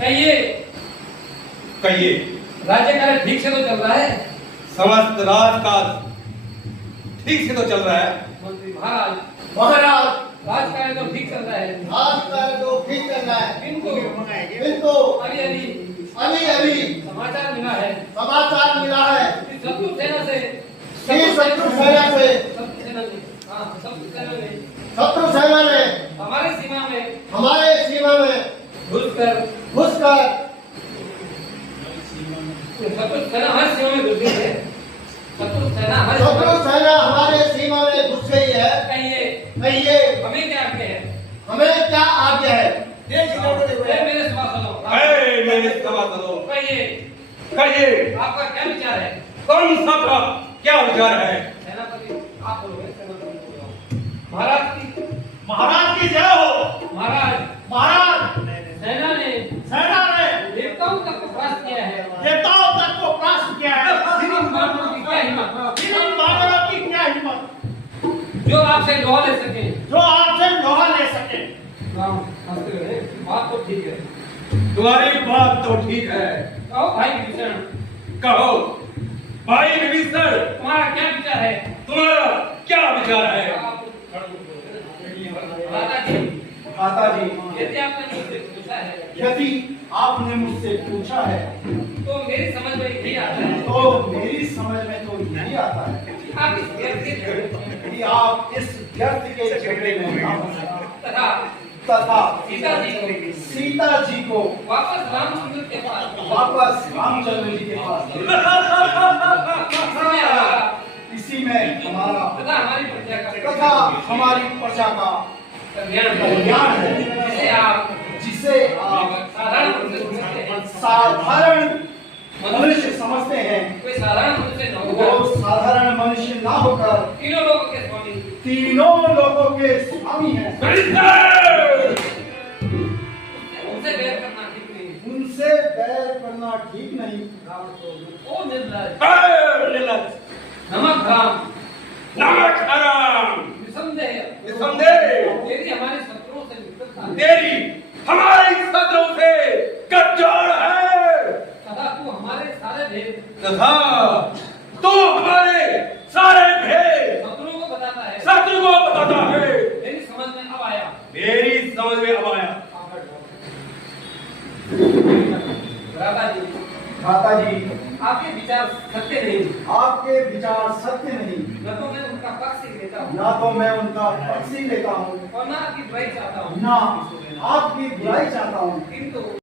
कहिए कहिए। राज्य कार्य ठीक से तो चल रहा है? समस्त राजकाज ठीक से तो चल रहा है। मंत्री महाराज महाराज राज कार्य तो ठीक चल रहा है, आज का तो ठीक चल रहा है, किंतु अभी अभी अभी समाचार मिला है समाचार मिला है कि शत्रु सेना से शत्रु सेना से शत्रु सेना ने हमारे सीमा में घुसकर घुसकर शत्रु सेना हर सीमा में घुस गई है। शत्रु सेना हमारे सीमा में घुस गई है। कहिए हमें क्या आज्ञा है? हमें क्या आज्ञा है? मेरे सभासदों मेरे सभासदों कहिए आपका क्या विचार है? कौन सा का क्या विचार है? सेनापति आप बोलोगे, सेनापति बोलो। महाराज की जय हो। महाराज सेना ने देवताओं तक को परास्त किया है। इन बानरों की क्या हिम्मत जो आपसे लोहा ले सके। बात तो ठीक है। तुम्हारी बात तो ठीक है। कहो भाई विभीषण, कहो भाई विभीषण, तुम्हारा क्या विचार है? तुम्हारा क्या विचार है? माता जी, यदि आपने मुझसे पूछा है तो मेरी समझ में यही आता है तो मेरी समझ में तो यही आता है कि आप इस व्यर्थ के झगड़े में कि आप इस व्यर्थ के झगड़े में ना फंसे तथा सीता जी को वापस रामचंद्र के पास रामचंद्र जी के पास इसी में हमारा तथा हमारी प्रजा का तथा हमारी प्रजा का कल्याण है, जिसे आप साधारण मनुष्य समझते हैं। कोई साधारण मनुष्य न वो होकर साधारण मनुष्य ना होकर तीनों लोगों के स्वामी हैं। उनसे बैर करना ठीक नहीं। उनसे बैर करना ठीक नहीं। ओ निर्लज, नमक हराम, निसंदेह तेरी हमारे शत्रुओं से मित्रता है। तेरी हमारी शत्रुओं से गठजोड़ है तथा तू हमारे सारे भेद तथा तू हमारे सारे भेद शत्रुओं को बताता है। शत्रु को बताता है। मेरी समझ में अब आया। मेरी समझ में अब आया। माता जी, आपके विचार सत्य नहीं, आपके विचार सत्य नहीं। न तो मैं उनका पक्ष ही लेता हूँ, ना तो मैं उनका पक्ष ही लेता हूँ, और ना आपकी बुराई चाहता हूँ, ना आपकी बुराई चाहता हूँ। किंतु